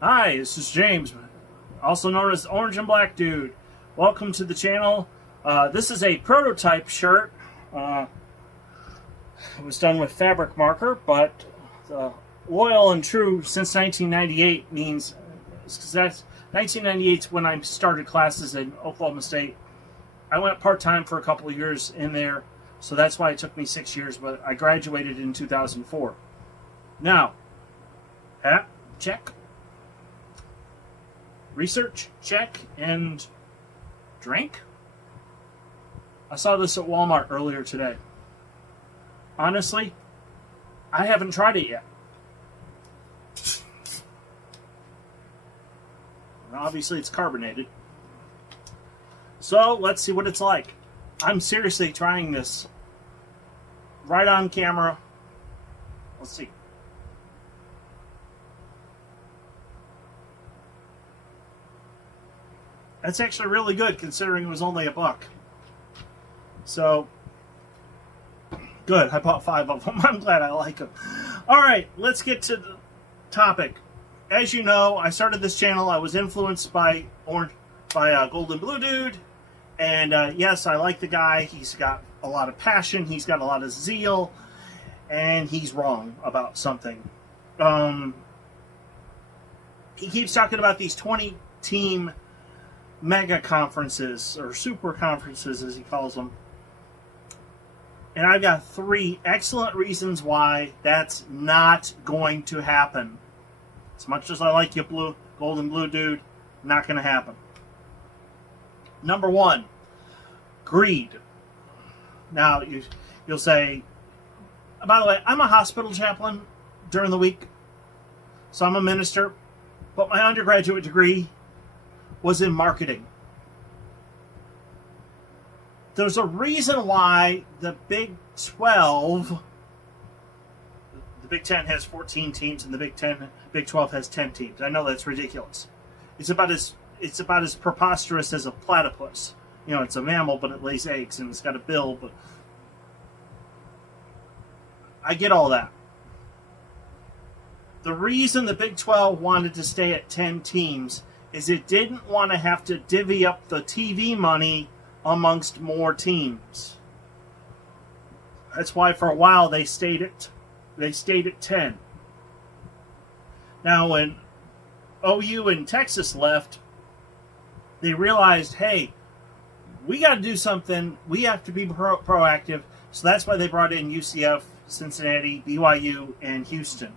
Hi, this is James, also known as Orange and Black Dude. Welcome to the channel. This is a prototype shirt. It was done with fabric marker, but loyal and true since 1998 means, because that's 1998 is when I started classes in Oklahoma State. I went part-time for a couple of years in there, so that's why it took me 6 years, but I graduated in 2004. Now, hat, check. Research, check, and drink. I saw this at Walmart earlier today. Honestly, I haven't tried it yet. And obviously, it's carbonated. So, let's see what it's like. I'm seriously trying this right on camera. Let's see. That's actually really good considering it was only $1. So, good. I bought 5 of them. I'm glad I like them. All right, let's get to the topic. As you know, I started this channel. I was influenced by Golden Blue Dude. And yes, I like the guy. He's got a lot of passion. He's got a lot of zeal. And he's wrong about something. He keeps talking about these 20-team mega conferences, or super conferences as he calls them. And I've got 3 excellent reasons why that's not going to happen. As much as I like you, Golden Blue Dude, not going to happen. Number 1, greed. Now, you'll say, by the way, I'm a hospital chaplain during the week, so I'm a minister, but my undergraduate degree was in marketing. There's a reason why the Big 12, the Big 10 has 14 teams and the Big 12 has 10 teams. I know that's ridiculous. It's about as preposterous as a platypus. You know, it's a mammal, but it lays eggs and it's got a bill. But I get all that. The reason the Big 12 wanted to stay at 10 teams is it didn't want to have to divvy up the TV money amongst more teams. That's why for a while they stayed at 10. Now when OU and Texas left, they realized, hey, we got to do something. We have to be proactive. So that's why they brought in UCF, Cincinnati, BYU, and Houston.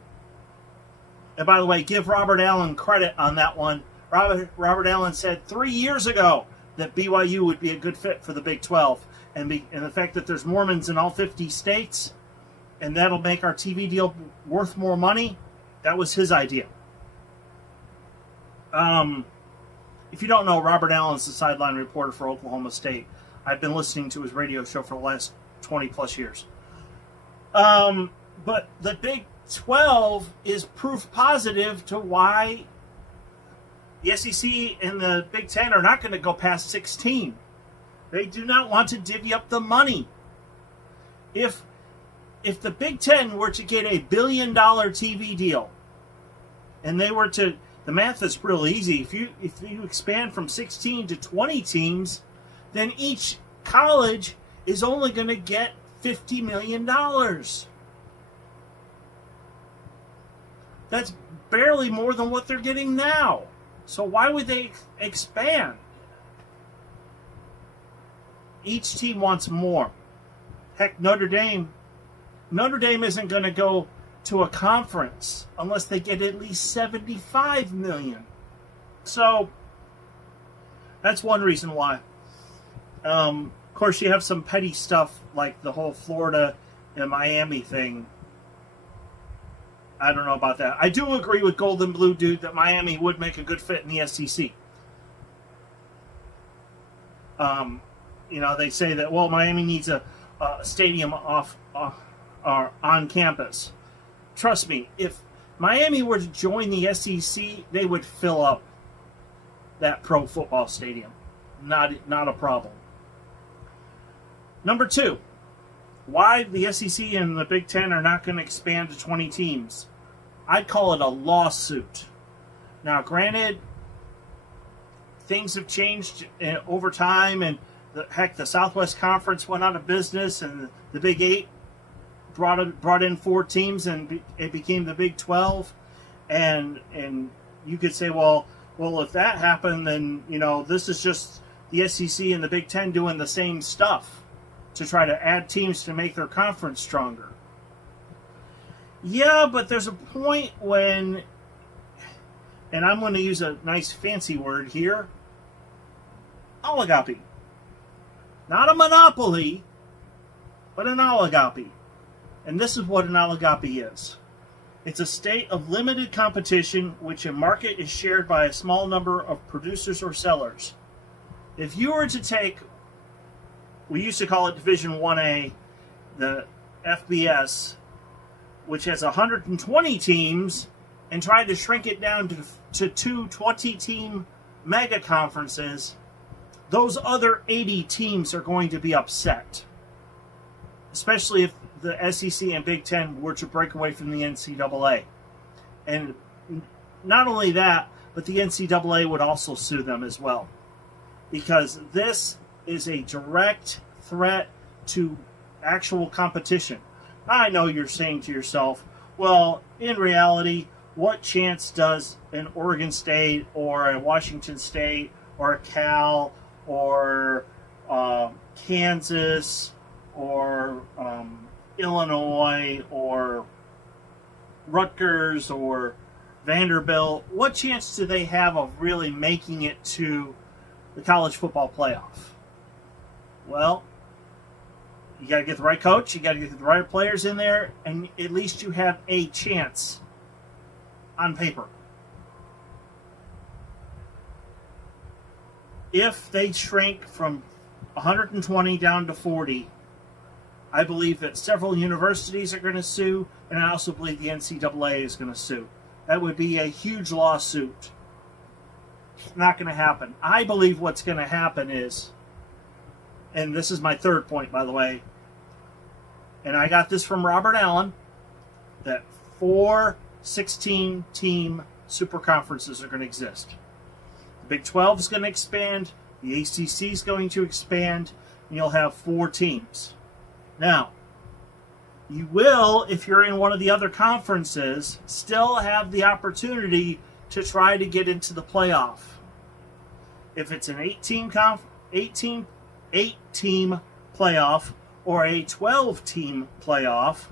And by the way, give Robert Allen credit on that one. Robert Allen said 3 years ago that BYU would be a good fit for the Big 12. And the fact that there's Mormons in all 50 states, and that'll make our TV deal worth more money, that was his idea. If you don't know, Robert Allen's the sideline reporter for Oklahoma State. I've been listening to his radio show for the last 20 plus years. But the Big 12 is proof positive to why the SEC and the Big 10 are not going to go past 16. They do not want to divvy up the money. If the Big 10 were to get $1 billion TV deal, and they were to, the math is real easy. If you expand from 16 to 20 teams, then each college is only going to get $50 million. That's barely more than what they're getting now. So why would they expand? Each team wants more. Heck, Notre Dame isn't going to go to a conference unless they get at least $75 million. So that's one reason why. Of course, you have some petty stuff like the whole Florida and Miami thing. I don't know about that. I do agree with Golden Blue Dude that Miami would make a good fit in the SEC. They say that, well, Miami needs a stadium on campus. Trust me, if Miami were to join the SEC, they would fill up that pro football stadium. Not a problem. Number 2, why the SEC and the Big Ten are not going to expand to 20 teams. I'd call it a lawsuit. Now, granted, things have changed over time, and the Southwest Conference went out of business, and the Big Eight brought in 4 teams, and it became the Big 12. And you could say, well, if that happened, then this is just the SEC and the Big Ten doing the same stuff to try to add teams to make their conference stronger. Yeah, but there's a point when, and I'm going to use a nice fancy word here, oligopoly. Not a monopoly, but an oligopoly. And this is what an oligopoly is. It's a state of limited competition which a market is shared by a small number of producers or sellers. If you were to take, we used to call it Division 1A, the FBS, which has 120 teams, and try to shrink it down to 2 20-team mega conferences, those other 80 teams are going to be upset. Especially if the SEC and Big Ten were to break away from the NCAA. And not only that, but the NCAA would also sue them as well. Because this is a direct threat to actual competition. I know you're saying to yourself, well, in reality, what chance does an Oregon State or a Washington State or a Cal or Kansas or Illinois or Rutgers or Vanderbilt, what chance do they have of really making it to the college football playoff? Well, you got to get the right coach, you got to get the right players in there, and at least you have a chance on paper. If they shrink from 120 down to 40, I believe that several universities are going to sue, and I also believe the NCAA is going to sue. That would be a huge lawsuit. It's not going to happen. I believe what's going to happen is, and this is my third point, by the way, and I got this from Robert Allen, that 4 16-team super conferences are going to exist. The Big 12 is going to expand, the ACC is going to expand, and you'll have 4 teams. Now, you will, if you're in one of the other conferences, still have the opportunity to try to get into the playoff. If it's an 8-team playoff or a 12-team playoff,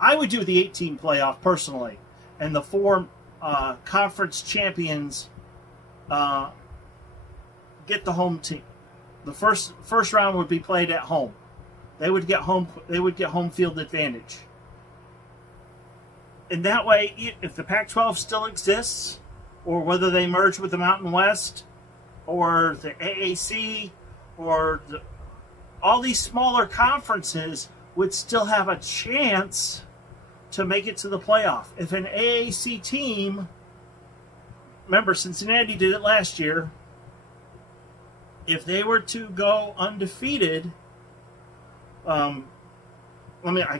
I would do the 8-team playoff personally, and the 4 conference champions get the home team. The first round would be played at home. They would get home field advantage. And that way, if the Pac-12 still exists, or whether they merge with the Mountain West, or the AAC, or all these smaller conferences would still have a chance to make it to the playoff. If an AAC team, remember Cincinnati did it last year, if they were to go undefeated, I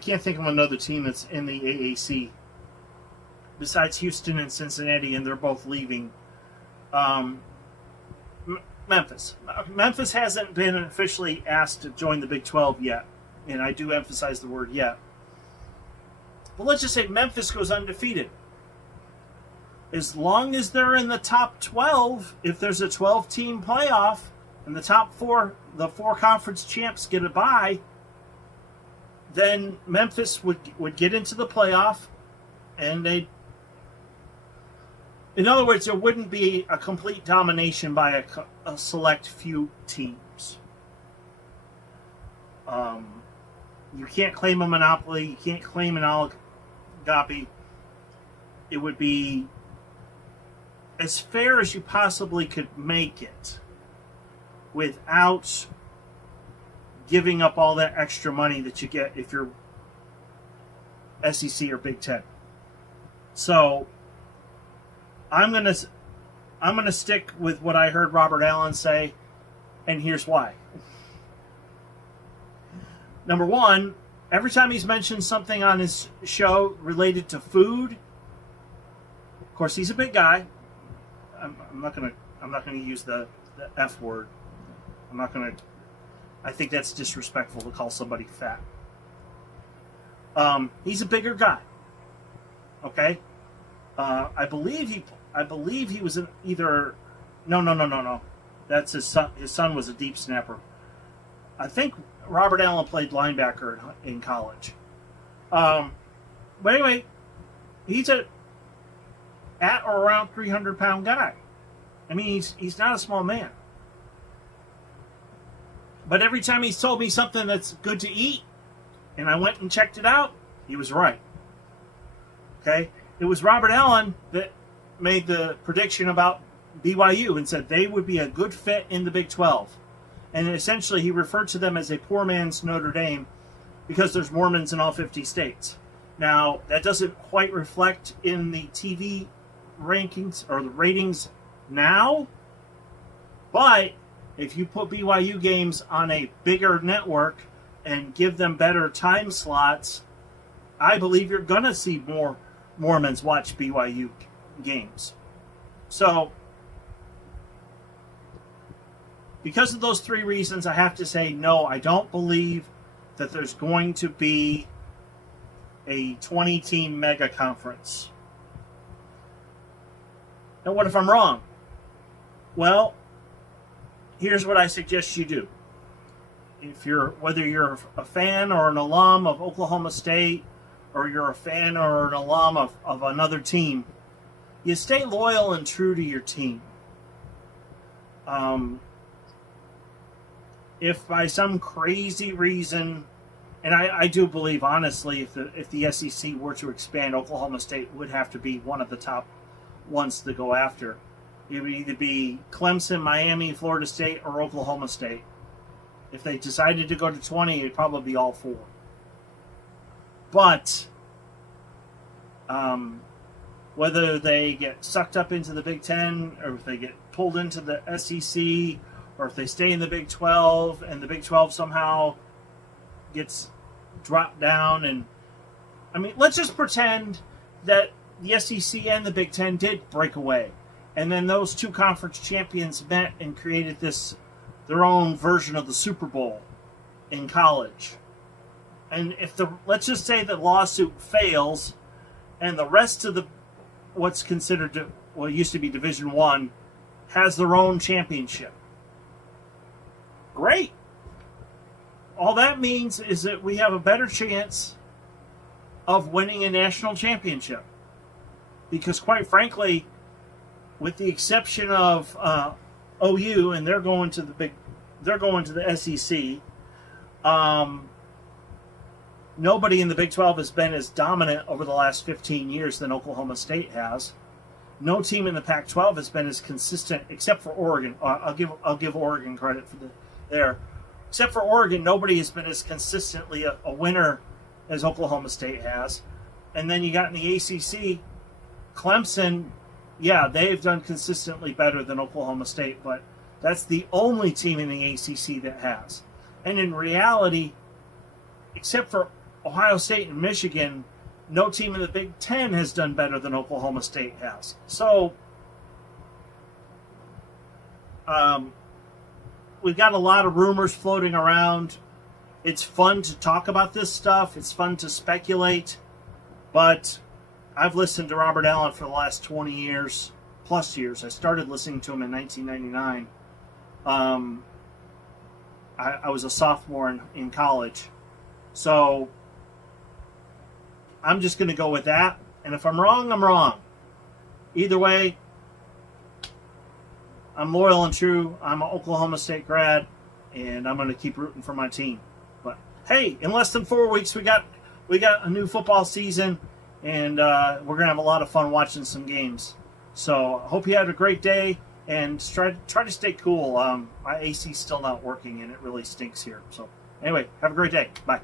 can't think of another team that's in the AAC besides Houston and Cincinnati, and they're both leaving. Memphis. Memphis hasn't been officially asked to join the Big 12 yet, and I do emphasize the word yet. But let's just say Memphis goes undefeated. As long as they're in the top 12, if there's a 12-team playoff, and the top 4, the 4 conference champs get a bye, then Memphis would get into the playoff, and in other words, there wouldn't be a complete domination by a select few teams. You can't claim a monopoly. You can't claim an oligopoly. It would be as fair as you possibly could make it without giving up all that extra money that you get if you're SEC or Big Ten. So I'm gonna stick with what I heard Robert Allen say, and here's why. Number one, every time he's mentioned something on his show related to food, of course he's a big guy. I'm not gonna use the F word. I think that's disrespectful to call somebody fat. He's a bigger guy. Okay, I believe he was in either. No. That's his son. His son was a deep snapper. I think Robert Allen played linebacker in college. But anyway, he's at or around 300-pound guy. I mean, he's not a small man. But every time he's told me something that's good to eat, and I went and checked it out, he was right. Okay? It was Robert Allen that made the prediction about BYU and said they would be a good fit in the Big 12. And essentially he referred to them as a poor man's Notre Dame because there's Mormons in all 50 states. Now, that doesn't quite reflect in the TV rankings or the ratings now, but if you put BYU games on a bigger network and give them better time slots, I believe you're going to see more Mormons watch BYU games. So, because of those three reasons, I have to say no, I don't believe that there's going to be a 20-team mega conference. Now, what if I'm wrong? Well, here's what I suggest you do. Whether you're a fan or an alum of Oklahoma State, or you're a fan or an alum of another team, you stay loyal and true to your team. If by some crazy reason, and I do believe, honestly, if the SEC were to expand, Oklahoma State would have to be one of the top ones to go after. It would either be Clemson, Miami, Florida State, or Oklahoma State. If they decided to go to 20, it'd probably be all four. But whether they get sucked up into the Big Ten, or if they get pulled into the SEC, or if they stay in the Big 12, and the Big 12 somehow gets dropped down, and I mean, let's just pretend that the SEC and the Big Ten did break away, and then those two conference champions met and created their own version of the Super Bowl in college. And let's just say the lawsuit fails, and the rest of what's considered what used to be Division I has their own championship. Great. All that means is that we have a better chance of winning a national championship. Because quite frankly, with the exception of OU, and they're going to the SEC, nobody in the Big 12 has been as dominant over the last 15 years than Oklahoma State has. No team in the Pac-12 has been as consistent, except for Oregon. I'll give Oregon credit for there. Except for Oregon, nobody has been as consistently a winner as Oklahoma State has. And then you got in the ACC, Clemson. Yeah, they've done consistently better than Oklahoma State, but that's the only team in the ACC that has. And in reality, except for Ohio State and Michigan, no team in the Big Ten has done better than Oklahoma State has. So, we've got a lot of rumors floating around. It's fun to talk about this stuff. It's fun to speculate. But I've listened to Robert Allen for the last 20 years, plus years. I started listening to him in 1999. I was a sophomore in college. So I'm just going to go with that. And if I'm wrong, I'm wrong. Either way, I'm loyal and true. I'm an Oklahoma State grad, and I'm going to keep rooting for my team. But hey, in less than 4 weeks, we got a new football season, and we're going to have a lot of fun watching some games. So I hope you had a great day, and try to stay cool. My AC's still not working, and it really stinks here. So anyway, have a great day. Bye.